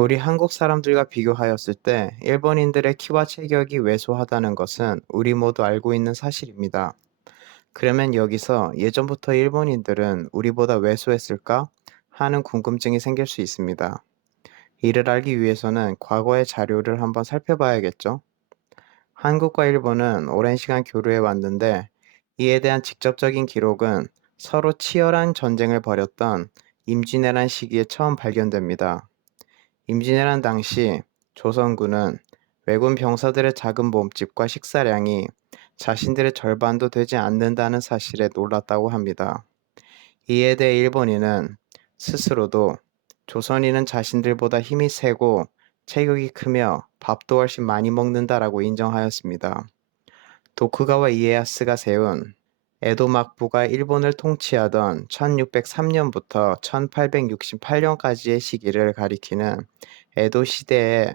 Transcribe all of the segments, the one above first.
우리 한국 사람들과 비교하였을 때 일본인들의 키와 체격이 왜소하다는 것은 우리 모두 알고 있는 사실입니다. 그러면 여기서 예전부터 일본인들은 우리보다 왜소했을까 하는 궁금증이 생길 수 있습니다. 이를 알기 위해서는 과거의 자료를 한번 살펴봐야겠죠. 한국과 일본은 오랜 시간 교류해 왔는데 이에 대한 직접적인 기록은 서로 치열한 전쟁을 벌였던 임진왜란 시기에 처음 발견됩니다. 임진왜란 당시 조선군은 왜군 병사들의 작은 몸집과 식사량이 자신들의 절반도 되지 않는다는 사실에 놀랐다고 합니다. 이에 대해 일본인은 스스로도 조선인은 자신들보다 힘이 세고 체격이 크며 밥도 훨씬 많이 먹는다라고 인정하였습니다. 도쿠가와 이에야스가 세운 에도 막부가 일본을 통치하던 1603년부터 1868년까지의 시기를 가리키는 에도 시대에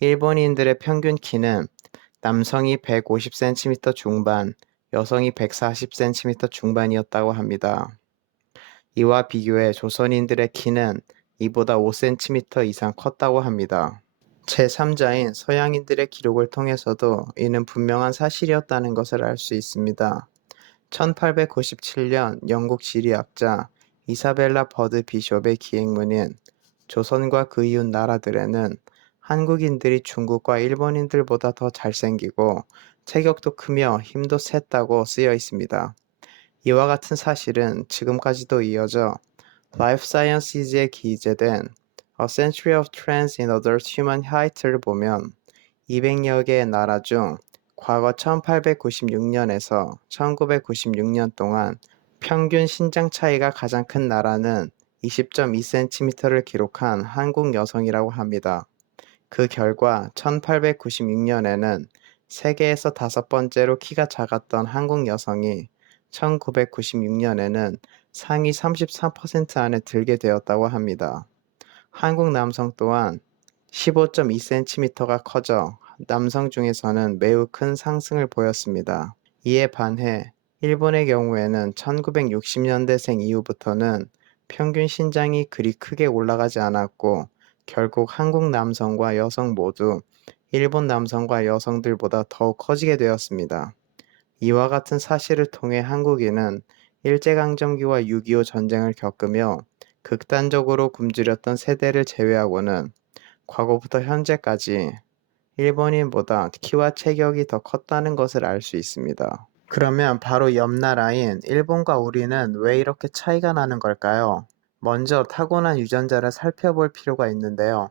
일본인들의 평균 키는 남성이 150cm 중반, 여성이 140cm 중반이었다고 합니다. 이와 비교해 조선인들의 키는 이보다 5cm 이상 컸다고 합니다. 제3자인 서양인들의 기록을 통해서도 이는 분명한 사실이었다는 것을 알 수 있습니다. 1897년 영국 지리학자 이사벨라 버드 비숍의 기행문인 조선과 그 이웃 나라들에는 한국인들이 중국과 일본인들보다 더 잘생기고 체격도 크며 힘도 셌다고 쓰여 있습니다. 이와 같은 사실은 지금까지도 이어져 Life Sciences에 기재된 A Century of Trends in Adult Human Height를 보면 200여 개의 나라 중 과거 1896년에서 1996년 동안 평균 신장 차이가 가장 큰 나라는 20.2cm를 기록한 한국 여성이라고 합니다. 그 결과 1896년에는 세계에서 다섯 번째로 키가 작았던 한국 여성이 1996년에는 상위 33% 안에 들게 되었다고 합니다. 한국 남성 또한 15.2cm가 커져 남성 중에서는 매우 큰 상승을 보였습니다. 이에 반해 일본의 경우에는 1960년대생 이후부터는 평균 신장이 그리 크게 올라가지 않았고 결국 한국 남성과 여성 모두 일본 남성과 여성들보다 더욱 커지게 되었습니다. 이와 같은 사실을 통해 한국인은 일제강점기와 6.25 전쟁을 겪으며 극단적으로 굶주렸던 세대를 제외하고는 과거부터 현재까지 일본인보다 키와 체격이 더 컸다는 것을 알 수 있습니다. 그러면 바로 옆 나라인 일본과 우리는 왜 이렇게 차이가 나는 걸까요? 먼저 타고난 유전자를 살펴볼 필요가 있는데요.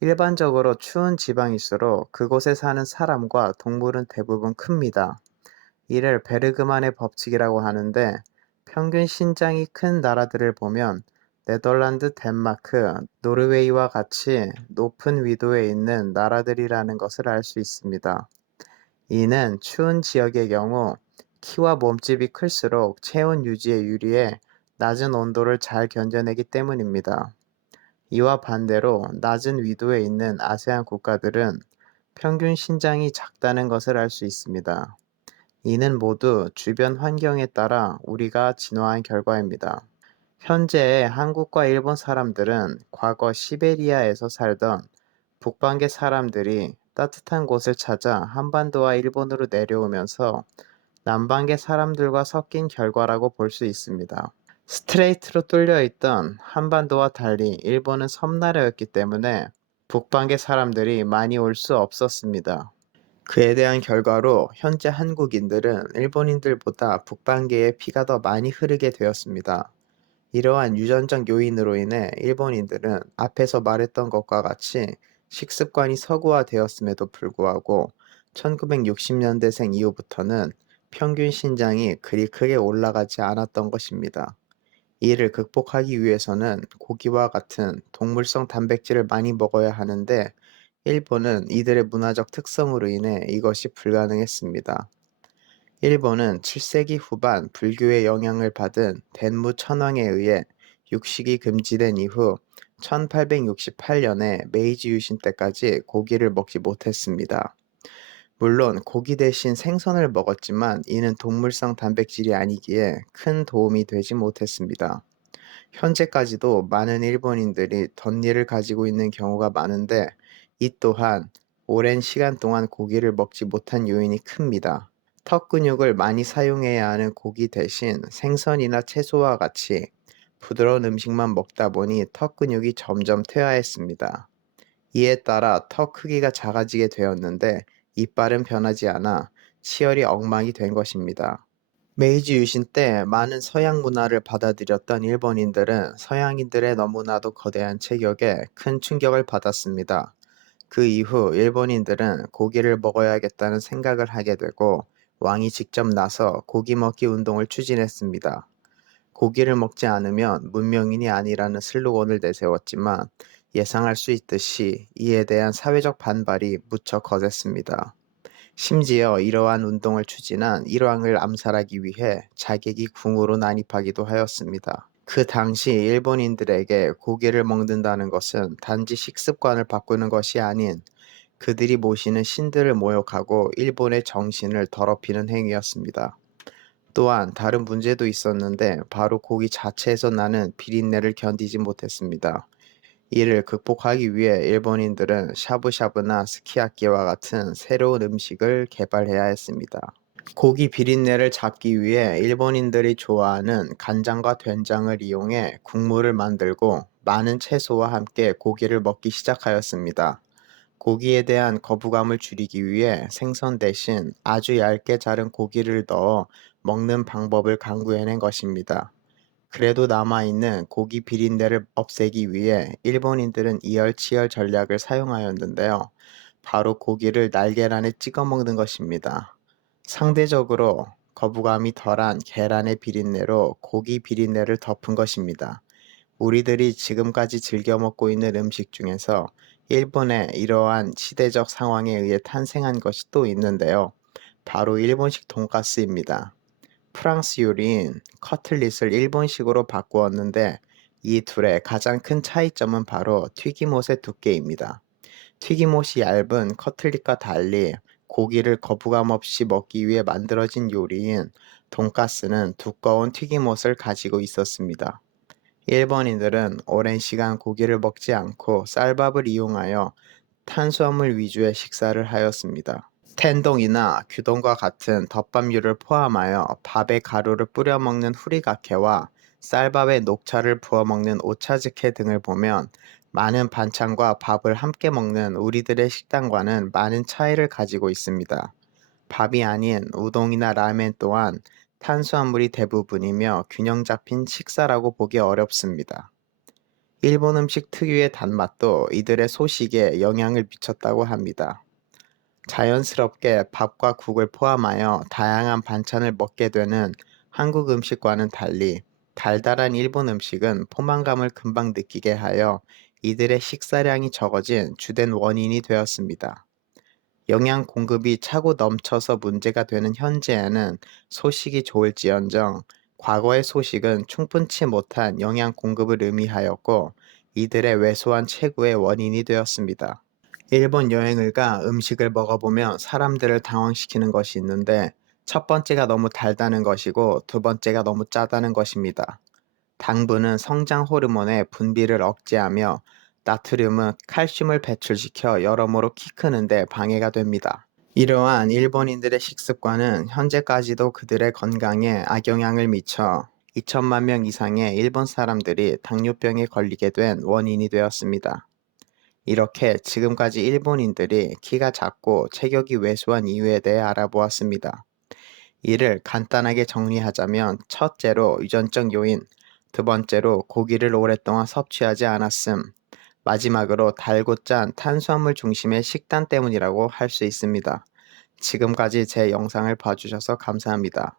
일반적으로 추운 지방일수록 그곳에 사는 사람과 동물은 대부분 큽니다. 이를 베르그만의 법칙이라고 하는데 평균 신장이 큰 나라들을 보면 네덜란드, 덴마크, 노르웨이와 같이 높은 위도에 있는 나라들이라는 것을 알 수 있습니다. 이는 추운 지역의 경우 키와 몸집이 클수록 체온 유지에 유리해 낮은 온도를 잘 견뎌내기 때문입니다. 이와 반대로 낮은 위도에 있는 아세안 국가들은 평균 신장이 작다는 것을 알 수 있습니다. 이는 모두 주변 환경에 따라 우리가 진화한 결과입니다. 현재 한국과 일본 사람들은 과거 시베리아에서 살던 북방계 사람들이 따뜻한 곳을 찾아 한반도와 일본으로 내려오면서 남방계 사람들과 섞인 결과라고 볼 수 있습니다. 스트레이트로 뚫려 있던 한반도와 달리 일본은 섬나라였기 때문에 북방계 사람들이 많이 올 수 없었습니다. 그에 대한 결과로 현재 한국인들은 일본인들보다 북방계에 피가 더 많이 흐르게 되었습니다. 이러한 유전적 요인으로 인해 일본인들은 앞에서 말했던 것과 같이 식습관이 서구화되었음에도 불구하고 1960년대생 이후부터는 평균 신장이 그리 크게 올라가지 않았던 것입니다. 이를 극복하기 위해서는 고기와 같은 동물성 단백질을 많이 먹어야 하는데 일본은 이들의 문화적 특성으로 인해 이것이 불가능했습니다. 일본은 7세기 후반 불교의 영향을 받은 덴무 천황에 의해 육식이 금지된 이후 1868년에 메이지 유신 때까지 고기를 먹지 못했습니다. 물론 고기 대신 생선을 먹었지만 이는 동물성 단백질이 아니기에 큰 도움이 되지 못했습니다. 현재까지도 많은 일본인들이 덧니를 가지고 있는 경우가 많은데, 이 또한 오랜 시간 동안 고기를 먹지 못한 요인이 큽니다. 턱 근육을 많이 사용해야 하는 고기 대신 생선이나 채소와 같이 부드러운 음식만 먹다 보니 턱 근육이 점점 퇴화했습니다. 이에 따라 턱 크기가 작아지게 되었는데, 이빨은 변하지 않아 치열이 엉망이 된 것입니다. 메이지 유신 때 많은 서양 문화를 받아들였던 일본인들은 서양인들의 너무나도 거대한 체격에 큰 충격을 받았습니다. 그 이후 일본인들은 고기를 먹어야겠다는 생각을 하게 되고, 왕이 직접 나서 고기 먹기 운동을 추진했습니다. 고기를 먹지 않으면 문명인이 아니라는 슬로건을 내세웠지만, 예상할 수 있듯이 이에 대한 사회적 반발이 무척 거셌습니다. 심지어 이러한 운동을 추진한 일왕을 암살하기 위해 자객이 궁으로 난입하기도 하였습니다. 그 당시 일본인들에게 고기를 먹는다는 것은 단지 식습관을 바꾸는 것이 아닌, 그들이 모시는 신들을 모욕하고 일본의 정신을 더럽히는 행위였습니다. 또한 다른 문제도 있었는데, 바로 고기 자체에서 나는 비린내를 견디지 못했습니다. 이를 극복하기 위해 일본인들은 샤브샤브나 스키야키와 같은 새로운 음식을 개발해야 했습니다. 고기 비린내를 잡기 위해 일본인들이 좋아하는 간장과 된장을 이용해 국물을 만들고, 많은 채소와 함께 고기를 먹기 시작하였습니다. 고기에 대한 거부감을 줄이기 위해 생선 대신 아주 얇게 자른 고기를 넣어 먹는 방법을 강구해낸 것입니다. 그래도 남아있는 고기 비린내를 없애기 위해 일본인들은 이열치열 전략을 사용하였는데요. 바로 고기를 날계란에 찍어 먹는 것입니다. 상대적으로 거부감이 덜한 계란의 비린내로 고기 비린내를 덮은 것입니다. 우리들이 지금까지 즐겨 먹고 있는 음식 중에서 일본의 이러한 시대적 상황에 의해 탄생한 것이 또 있는데요. 바로 일본식 돈가스입니다. 프랑스 요리인 커틀릿을 일본식으로 바꾸었는데, 이 둘의 가장 큰 차이점은 바로 튀김옷의 두께입니다. 튀김옷이 얇은 커틀릿과 달리 고기를 거부감 없이 먹기 위해 만들어진 요리인 돈가스는 두꺼운 튀김옷을 가지고 있었습니다. 일본인들은 오랜 시간 고기를 먹지 않고 쌀밥을 이용하여 탄수화물 위주의 식사를 하였습니다. 텐동이나 규동과 같은 덮밥류를 포함하여 밥에 가루를 뿌려 먹는 후리가케와 쌀밥에 녹차를 부어 먹는 오차즈케 등을 보면, 많은 반찬과 밥을 함께 먹는 우리들의 식단과는 많은 차이를 가지고 있습니다. 밥이 아닌 우동이나 라멘 또한 탄수화물이 대부분이며 균형 잡힌 식사라고 보기 어렵습니다. 일본 음식 특유의 단맛도 이들의 소식에 영향을 미쳤다고 합니다. 자연스럽게 밥과 국을 포함하여 다양한 반찬을 먹게 되는 한국 음식과는 달리, 달달한 일본 음식은 포만감을 금방 느끼게 하여 이들의 식사량이 적어진 주된 원인이 되었습니다. 영양 공급이 차고 넘쳐서 문제가 되는 현재에는 소식이 좋을지언정, 과거의 소식은 충분치 못한 영양 공급을 의미하였고, 이들의 왜소한 체구의 원인이 되었습니다. 일본 여행을 가 음식을 먹어보면 사람들을 당황시키는 것이 있는데, 첫 번째가 너무 달다는 것이고 두 번째가 너무 짜다는 것입니다. 당분은 성장 호르몬의 분비를 억제하며, 나트륨은 칼슘을 배출시켜 여러모로 키 크는데 방해가 됩니다. 이러한 일본인들의 식습관은 현재까지도 그들의 건강에 악영향을 미쳐 2천만 명 이상의 일본 사람들이 당뇨병에 걸리게 된 원인이 되었습니다. 이렇게 지금까지 일본인들이 키가 작고 체격이 왜소한 이유에 대해 알아보았습니다. 이를 간단하게 정리하자면, 첫째로 유전적 요인, 두 번째로 고기를 오랫동안 섭취하지 않았음, 마지막으로 달고 짠 탄수화물 중심의 식단 때문이라고 할 수 있습니다. 지금까지 제 영상을 봐주셔서 감사합니다.